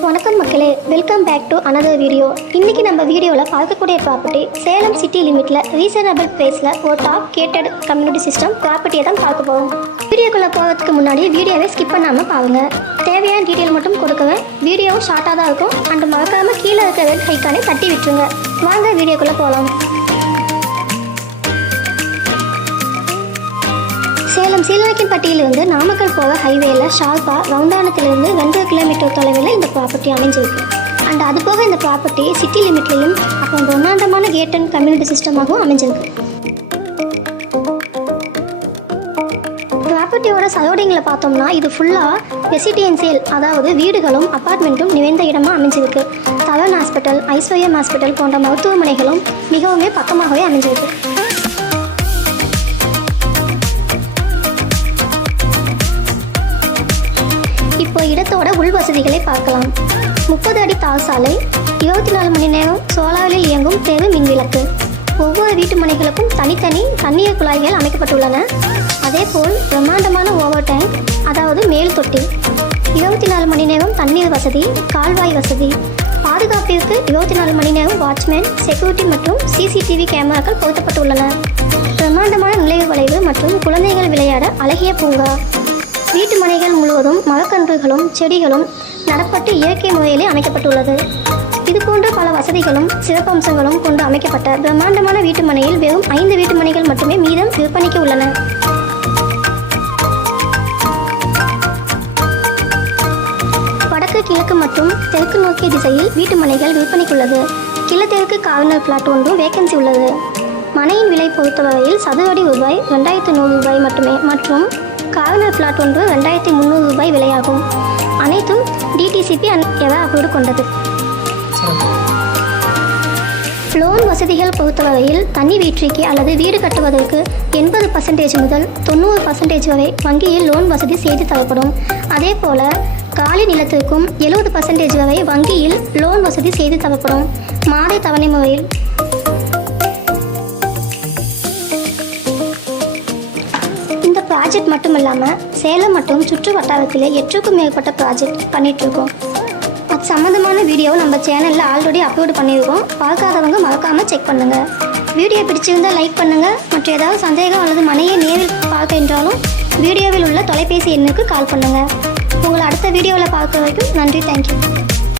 வணக்கம் மக்களே, welcome back to another video. இன்றைக்கி நம்ம வீடியோவில் பார்க்கக்கூடிய ப்ராப்பர்ட்டி சேலம் சிட்டி லிமிட்டில் ரீசனபிள் ப்ரைஸில் ஒரு டாப் கேட்டட் கம்யூனிட்டி சிஸ்டம் ப்ராப்பர்ட்டியை தான் பார்க்க போகிறோம். வீடியோக்குள்ளே போகிறதுக்கு முன்னாடி வீடியோவை ஸ்கிப் பண்ணாமல் பாருங்கள். தேவையான டீட்டெயில் மட்டும் கொடுக்குவேன். வீடியோவும் ஷார்ட்டாக தான் இருக்கும். அண்ட் மறக்காமல் கீழே இருக்க ரெட் ஐக்கானை தட்டி விட்டுருங்க. வாங்க வீடியோக்குள்ளே போகலாம். சேலம் சீலநாயக்கன்பட்டியிலிருந்து நாமக்கல் போக ஹைவேல ஷார்ப்பாக ரவுண்டானத்திலிருந்து 2 கிலோமீட்டர் தொலைவில் இந்த ப்ராப்பர்ட்டி அமைஞ்சிருக்கு. அண்ட் அது போக இந்த ப்ராப்பர்ட்டி சிட்டி லிமிட்லேயும் அப்புறம் பிரம்மாண்டமான கேட் அண்ட் கம்யூனிட்டி சிஸ்டமாகவும் அமைஞ்சிருக்கு. ப்ராப்பர்ட்டியோட சரௌண்டிங்கில் பார்த்தோம்னா இது ஃபுல்லாக ரெசிடென்சியல், அதாவது வீடுகளும் அப்பார்ட்மெண்ட்டும் நிறைந்த இடமாக அமைஞ்சிருக்கு. தவன் ஹாஸ்பிட்டல், ஐஸ்வர்யம் ஹாஸ்பிட்டல் போன்ற மருத்துவமனைகளும் மிகவுமே பக்கமாகவே அமைஞ்சிருக்கு. இப்போ இடத்தோட உள் வசதிகளை பார்க்கலாம். 30 அடி தார் சாலை, 24 மணி நேரம் சோலாரில் இயங்கும் தெரு மின்விளக்கு, ஒவ்வொரு வீட்டு மனைகளுக்கும் தனித்தனி தண்ணீர் குழாய்கள் அமைக்கப்பட்டுள்ளன. அதேபோல் பிரம்மாண்டமான ஓவர் டேங்க், அதாவது மேல் தொட்டி, 24 மணி நேரம் தண்ணீர் வசதி, கால்வாய் வசதி, பாதுகாப்பிற்கு 24 மணி நேரம் வாட்ச்மேன், செக்யூரிட்டி மற்றும் சிசிடிவி கேமராக்கள் பொருத்தப்பட்டுள்ளன. பிரம்மாண்டமான நுழைவு வளைவு மற்றும் குழந்தைகள் விளையாட அழகிய பூங்கா, வீட்டு மனைகள் முழுவதும் மரக்கன்றுகளும் செடிகளும் நடப்பட்டு இயற்கை முறையிலே அமைக்கப்பட்டுள்ளது. இது போன்ற பல வசதிகளும் சிறப்பம்சங்களும் கொண்டு அமைக்கப்பட்ட பிரம்மாண்டமான வீட்டு மனையில் வெறும் 5 வீட்டு மனைகள் மட்டுமே மீதம் விற்பனைக்கு உள்ளன. வடக்கு, கிழக்கு மற்றும் தெற்கு நோக்கிய திசையில் வீட்டு மனைகள் விற்பனைக்குள்ளது. கிழத்தெற்கு கார்னர் பிளாட் ஒன்றும் வேக்கன்சி உள்ளது. மனையின் விலை பொறுத்தவரையில் சதுரடி ரூபாய் 2100 மட்டுமே மற்றும் கார்னர் பிளாட் ஒன்று 2300 விலையாகும். அனைத்தும் டிடிசிபி அண்ட் எவா அப்ரூவ்டு கொண்டது. லோன் வசதிகள் பொறுத்தவரையில் தனி வீட்டிற்கு அல்லது வீடு கட்டுவதற்கு 80% முதல் 90% வரை வங்கியில் லோன் வசதி செய்து தரப்படும். அதே போல காலி நிலத்திற்கும் 70% வரை வங்கியில் லோன் வசதி செய்து தரப்படும். மாத தவணை முறையில் ப்ராஜெக்ட் மட்டும் இல்லாமல் சேலம் மற்றும் சுற்று வட்டாரத்தில் 8க்கும் மேற்பட்ட ப்ராஜெக்ட் பண்ணிகிட்ருக்கோம். அது சம்மந்தமான வீடியோவை நம்ம சேனலில் ஆல்ரெடி அப்லோடு பண்ணியிருக்கோம். பார்க்காதவங்க மறக்காமல் செக் பண்ணுங்கள். வீடியோ பிடிச்சிருந்தால் லைக் பண்ணுங்கள். மற்ற ஏதாவது சந்தேகம் அல்லது மனையை நேரில் பார்க்க என்றாலும் வீடியோவில் உள்ள தொலைபேசி எண்ணுக்கு கால் பண்ணுங்கள். உங்களை அடுத்த வீடியோவில் பார்க்க வரைக்கும் நன்றி. தேங்க்யூ.